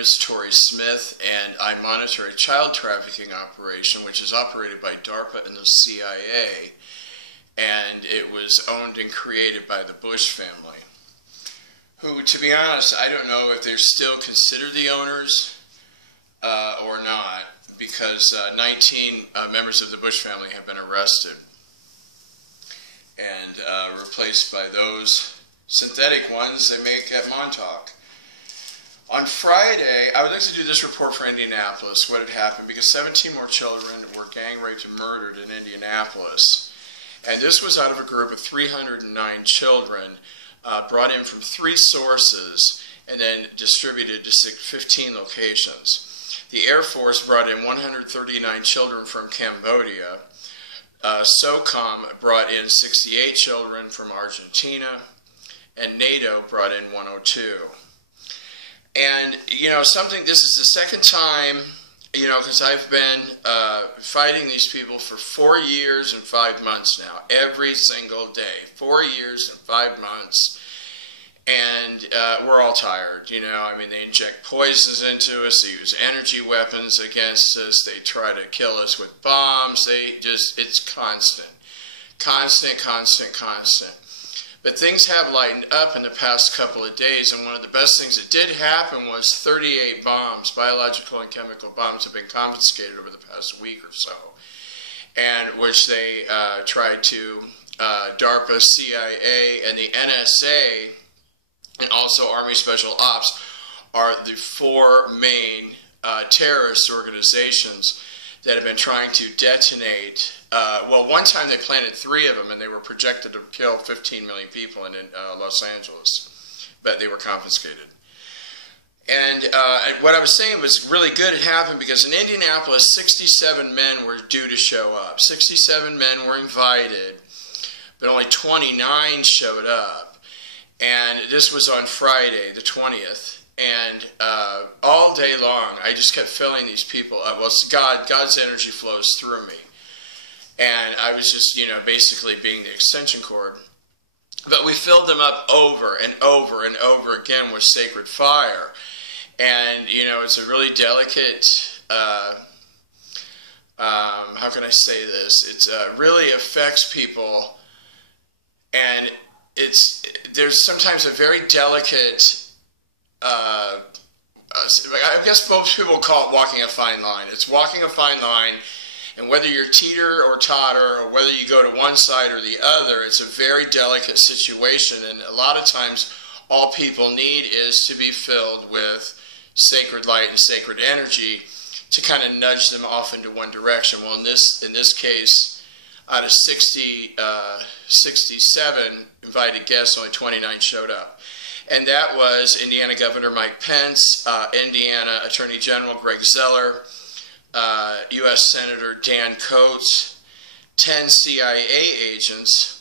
is Tori Smith, and I monitor a child trafficking operation which is operated by DARPA and the CIA, and it was owned and created by the Bush family, who, to be honest, I don't know if they're still considered the owners or not, because 19 members of the Bush family have been arrested and replaced by those synthetic ones they make at Montauk. On Friday, I would like to do this report for Indianapolis, what had happened, because 17 more children were gang raped and murdered in Indianapolis. And this was out of a group of 309 children brought in from 3 sources and then distributed to 15 locations. The Air Force brought in 139 children from Cambodia. SOCOM brought in 68 children from Argentina, and NATO brought in 102. And, you know, this is the second time, you know, because I've been fighting these people for 4 years and 5 months now, every single day, 4 years and 5 months. And we're all tired, you know. I mean, they inject poisons into us, they use energy weapons against us, they try to kill us with bombs, it's constant. Constant, constant, constant. But things have lightened up in the past couple of days, and one of the best things that did happen was 38 bombs, biological and chemical bombs, have been confiscated over the past week or so, and which they tried to, DARPA, CIA, and the NSA, and also Army Special Ops, are the 4 main terrorist organizations that have been trying to detonate. Well, one time they planted 3 of them, and they were projected to kill 15 million people in Los Angeles, but they were confiscated. And what I was saying was really good. It happened because in Indianapolis, 67 men were due to show up. 67 men were invited, but only 29 showed up. And this was on Friday, the 20th, and all day long, I just kept filling these people up. Well, God's energy flows through me. And I was just, you know, basically being the extension cord. But we filled them up over and over and over again with sacred fire. And, you know, it's a really delicate, how can I say this? It really affects people, and there's sometimes a very delicate, I guess most people call it walking a fine line. It's walking a fine line, and whether you're teeter or totter, or whether you go to one side or the other, it's a very delicate situation, and a lot of times all people need is to be filled with sacred light and sacred energy to kind of nudge them off into one direction. Well, in this case, out of 67 invited guests, only 29 showed up. And that was Indiana Governor Mike Pence, Indiana Attorney General Greg Zeller, U.S. Senator Dan Coates, 10 CIA agents,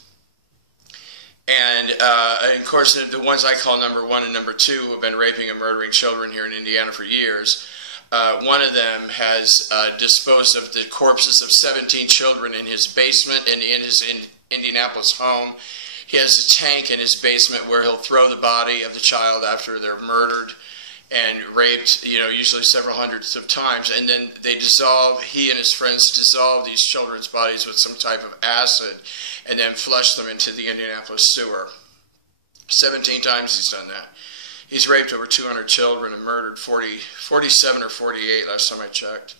and of course the ones I call number 1 and number 2 who have been raping and murdering children here in Indiana for years. One of them has disposed of the corpses of 17 children in his basement in his Indianapolis home. He has a tank in his basement where he'll throw the body of the child after they're murdered and raped, you know, usually several hundreds of times, and then he and his friends dissolve these children's bodies with some type of acid and then flush them into the Indianapolis sewer. 17 times he's done that. He's raped over 200 children and murdered 47 or 48 last time I checked.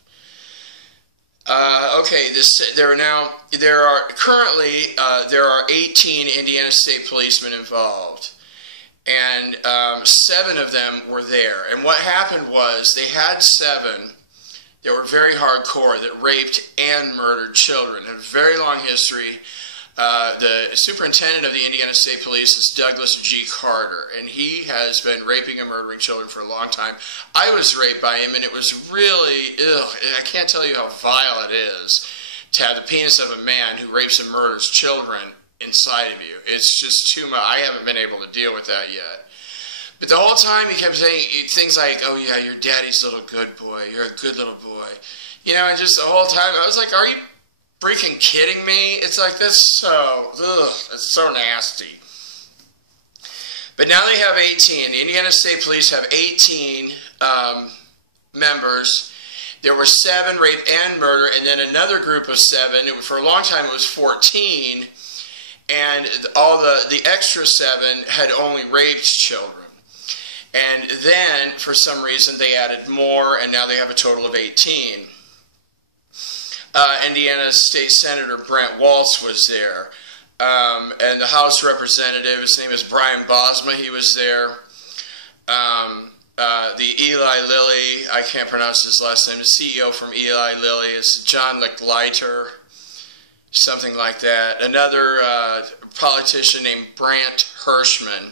Okay, there are 18 Indiana State policemen involved, and 7 of them were there. And what happened was they had 7 that were very hardcore, that raped and murdered children. Had a very long history. The superintendent of the Indiana State Police is Douglas G. Carter, and he has been raping and murdering children for a long time. I was raped by him, and it was really, I can't tell you how vile it is to have the penis of a man who rapes and murders children inside of you. It's just too much. I haven't been able to deal with that yet. But the whole time he kept saying things like, oh yeah, you're daddy's little good boy, you're a good little boy. You know, and just the whole time I was like, are you freaking kidding me? It's like, that's so nasty. But now they have 18. The Indiana State Police have 18 members. There were 7 rape and murder, and then another group of 7. For a long time it was 14, and all the extra 7 had only raped children. And then, for some reason, they added more, and now they have a total of 18. Indiana State Senator Brent Walz was there. And the House representative, his name is Brian Bosma, he was there. The Eli Lilly, I can't pronounce his last name, the CEO from Eli Lilly is John Leiter, something like that. Another politician named Brant Hirschman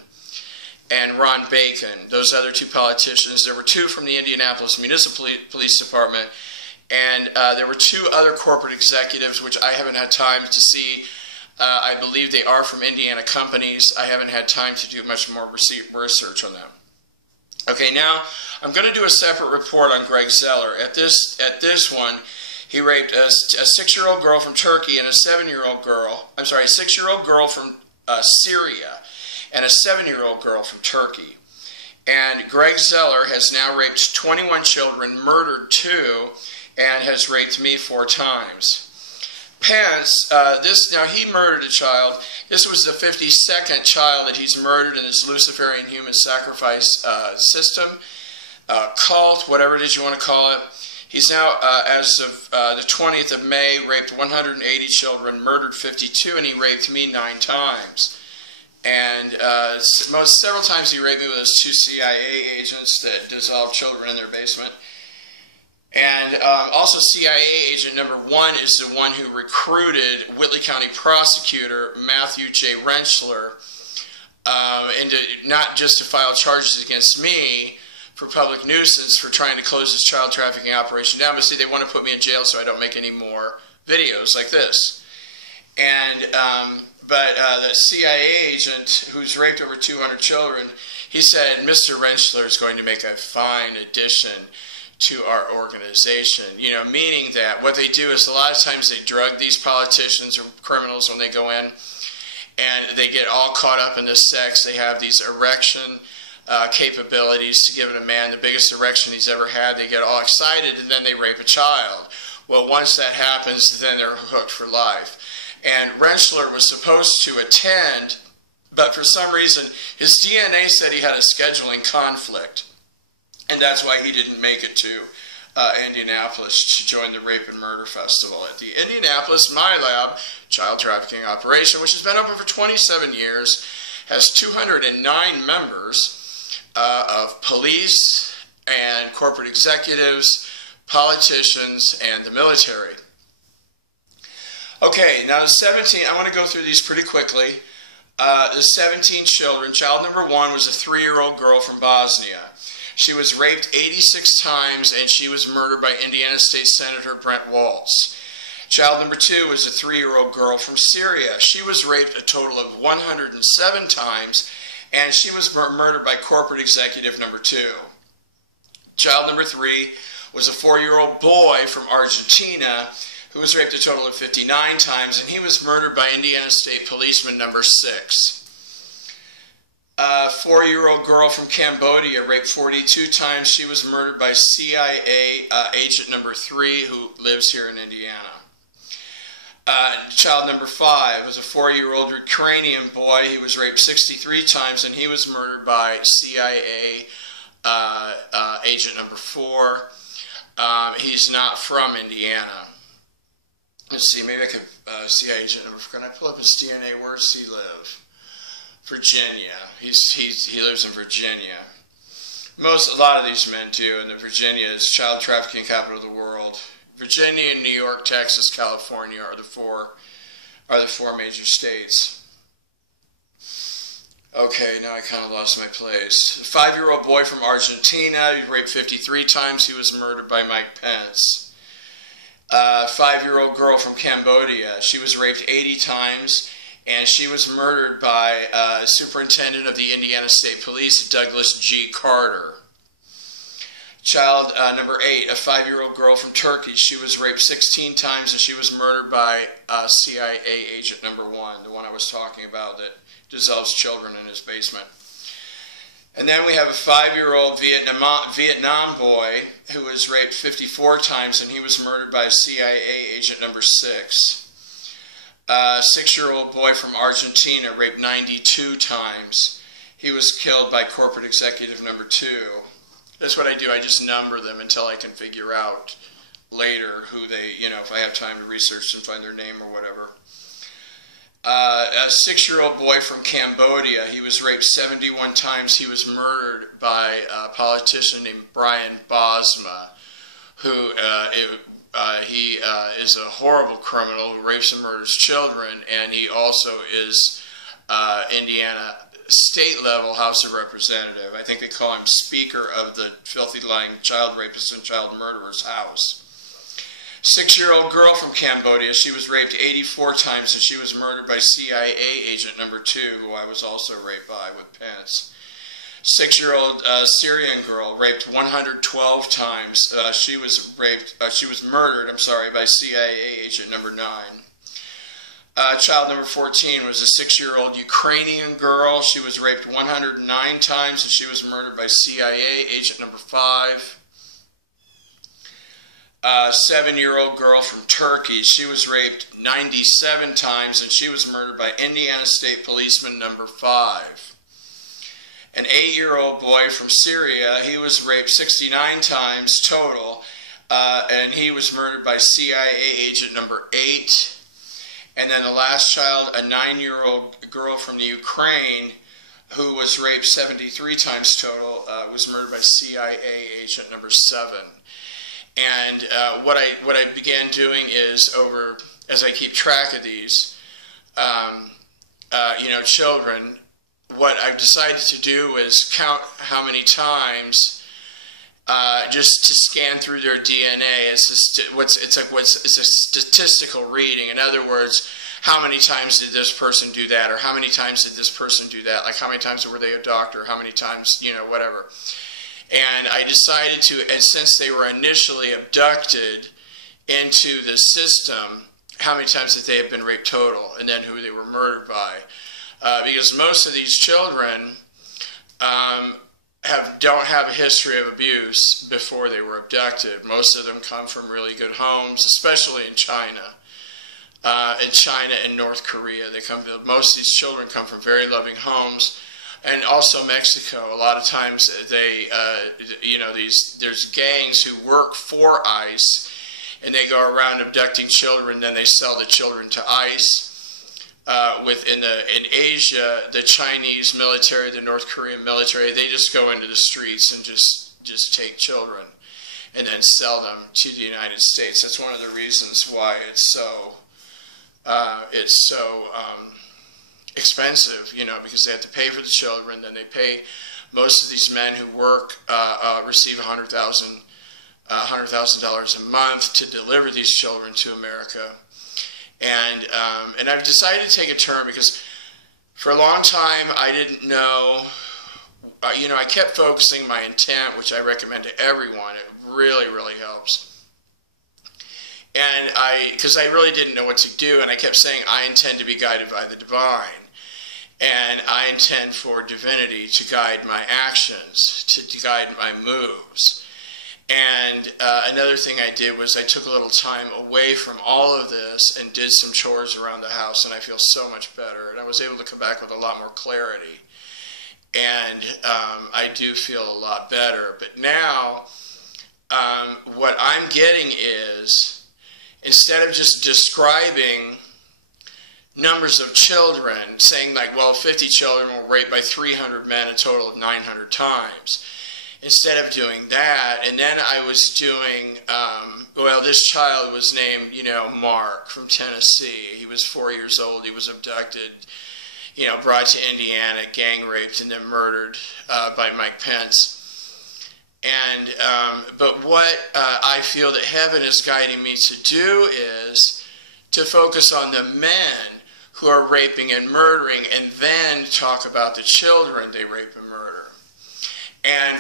and Ron Bacon, those other 2 politicians. There were 2 from the Indianapolis Municipal Police Department, and there were 2 other corporate executives, which I haven't had time to see. I believe they are from Indiana companies. I haven't had time to do much more research on them. Okay, now I'm going to do a separate report on Greg Zeller. At this one, he raped a 6-year-old girl from Turkey and a 7-year-old girl. I'm sorry, a 6-year-old girl from Syria and a 7-year-old girl from Turkey. And Greg Zeller has now raped 21 children, murdered 2, and has raped me 4 times. Pence, now he murdered a child. This was the 52nd child that he's murdered in this Luciferian human sacrifice system, cult, whatever it is you want to call it. He's now, as of the 20th of May, raped 180 children, murdered 52, and he raped me 9 times. And several times he raped me with those 2 CIA agents that dissolved children in their basement. And also CIA agent number 1 is the one who recruited Whitley County prosecutor Matthew J. Rentschler not just to file charges against me for public nuisance for trying to close this child trafficking operation down, but see, they want to put me in jail so I don't make any more videos like this. And the CIA agent who's raped over 200 children, he said, Mr. Rentschler is going to make a fine addition to our organization, you know, meaning that what they do is a lot of times they drug these politicians or criminals when they go in, and they get all caught up in this sex. They have these erection capabilities to give a man the biggest erection he's ever had. They get all excited, and then they rape a child. Well, once that happens, then they're hooked for life. And Rentschler was supposed to attend, but for some reason, his DNA said he had a scheduling conflict. And that's why he didn't make it to Indianapolis to join the Rape and Murder Festival at the Indianapolis MILAB child trafficking operation, which has been open for 27 years, has 209 members of police and corporate executives, politicians, and the military. Okay, now the 17, I want to go through these pretty quickly. The 17 children, child number 1 was a 3-year-old girl from Bosnia. She was raped 86 times, and she was murdered by Indiana State Senator Brent Walz. Child number 2 was a 3-year-old girl from Syria. She was raped a total of 107 times, and she was murdered by corporate executive number 2. Child number 3 was a 4-year-old boy from Argentina who was raped a total of 59 times, and he was murdered by Indiana State Policeman number 6. A 4-year-old girl from Cambodia raped 42 times. She was murdered by CIA agent number 3 who lives here in Indiana. Child number 5 was a 4-year-old Ukrainian boy. He was raped 63 times, and he was murdered by CIA agent number 4. He's not from Indiana. Let's see, maybe I could CIA agent number 4. Can I pull up his DNA? Where does he live? Virginia. He lives in Virginia. A lot of these men do, and Virginia is child trafficking capital of the world. Virginia, New York, Texas, California are the four major states. Okay, now I kind of lost my place. A 5-year-old boy from Argentina, he raped 53 times. He was murdered by Mike Pence. A 5-year-old girl from Cambodia, she was raped 80 times. And she was murdered by Superintendent of the Indiana State Police, Douglas G. Carter. Child number 8, a 5-year-old girl from Turkey. She was raped 16 times, and she was murdered by CIA agent number 1, the one I was talking about that dissolves children in his basement. And then we have a 5-year-old Vietnam boy who was raped 54 times, and he was murdered by CIA agent number 6. A 6-year-old boy from Argentina raped 92 times. He was killed by corporate executive number 2. That's what I do. I just number them until I can figure out later who they, if I have time to research and find their name or whatever. A 6-year-old boy from Cambodia, he was raped 71 times. He was murdered by a politician named Brian Bosma, who he is a horrible criminal who rapes and murders children, and he also is Indiana state level House of Representative. I think they call him Speaker of the Filthy Lying Child Rapist and Child Murderer's House. 6-year-old girl from Cambodia, she was raped 84 times, and she was murdered by CIA agent number 2, who I was also raped by with Pence. 6-year-old Syrian girl raped 112 times. She was murdered, by CIA agent number 9. Child number 14 was a 6-year-old Ukrainian girl. She was raped 109 times, and she was murdered by CIA agent number 5. 7-year-old girl from Turkey. She was raped 97 times, and she was murdered by Indiana State Policeman number 5. An 8-year-old boy from Syria, he was raped 69 times total, and he was murdered by CIA agent number 8. And then the last child, a 9-year-old girl from the Ukraine, who was raped 73 times total, was murdered by CIA agent number 7. And what I began doing is, as I keep track of these, children, what I've decided to do is count how many times, just to scan through their DNA. It's a statistical reading. In other words, how many times did this person do that, or how many times did this person do that? Like, how many times were they a doctor? How many times, whatever. And I decided to, and since they were initially abducted into the system, how many times that they have been raped total, and then who they were murdered by. Because most of these children don't have a history of abuse before they were abducted. Most of them come from really good homes, especially in China. In China and North Korea, most of these children come from very loving homes. And also Mexico, a lot of times there's gangs who work for ICE, and they go around abducting children, then they sell the children to ICE. In Asia, the Chinese military, the North Korean military, they just go into the streets and just take children and then sell them to the United States. That's one of the reasons why it's so expensive, because they have to pay for the children, then they pay. Most of these men who work receive $100,000 a month to deliver these children to America. And I've decided to take a turn because for a long time I didn't know, I kept focusing my intent, which I recommend to everyone. It really, really helps. And because I really didn't know what to do, and I kept saying, I intend to be guided by the divine. And I intend for divinity to guide my actions, to guide my moves. And another thing I did was I took a little time away from all of this and did some chores around the house, and I feel so much better. And I was able to come back with a lot more clarity. And I do feel a lot better. But now, what I'm getting is, instead of just describing numbers of children, saying like, well, 50 children were raped by 300 men, a total of 900 times. Instead of doing that, and then I was doing, this child was named, Mark from Tennessee. He was 4 years old. He was abducted, brought to Indiana, gang raped, and then murdered by Mike Pence. And but what I feel that heaven is guiding me to do is to focus on the men who are raping and murdering, and then talk about the children they rape and murder. And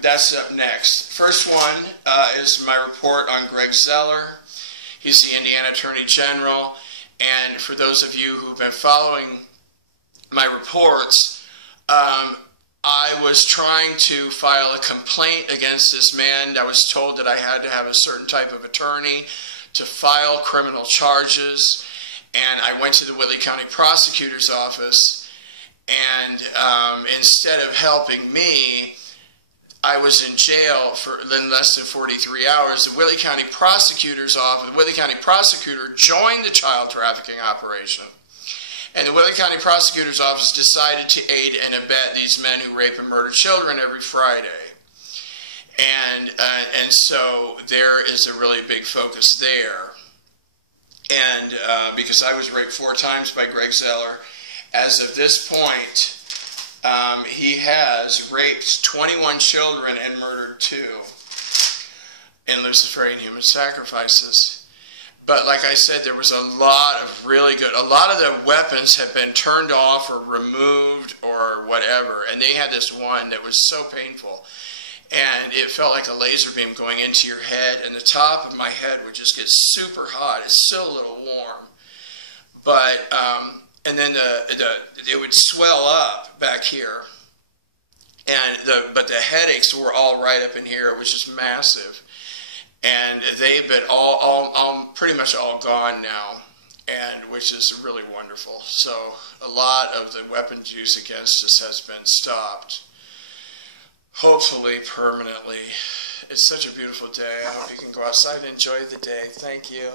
that's up next. First one is my report on Greg Zeller. He's the Indiana Attorney General. And for those of you who've been following my reports, I was trying to file a complaint against this man. I was told that I had to have a certain type of attorney to file criminal charges, and I went to the Whitley County Prosecutor's Office, and instead of helping me, I was in jail for less than 43 hours. The Whitley County Prosecutor's Office, the Whitley County Prosecutor joined the child trafficking operation. And the Whitley County Prosecutor's Office decided to aid and abet these men who rape and murder children every Friday. And so there is a really big focus there. And because I was raped 4 times by Greg Zeller, as of this point, he has raped 21 children and murdered 2 in Luciferian human sacrifices. But like I said, there was a lot of really good, a lot of the weapons had been turned off or removed or whatever, and they had this one that was so painful. And it felt like a laser beam going into your head, and the top of my head would just get super hot. It's still a little warm. But, and then it would swell up back here. But the headaches were all right up in here. It was just massive. And they've been pretty much all gone now, and which is really wonderful. So a lot of the weapons use against us has been stopped, hopefully permanently. It's such a beautiful day. I hope you can go outside and enjoy the day. Thank you.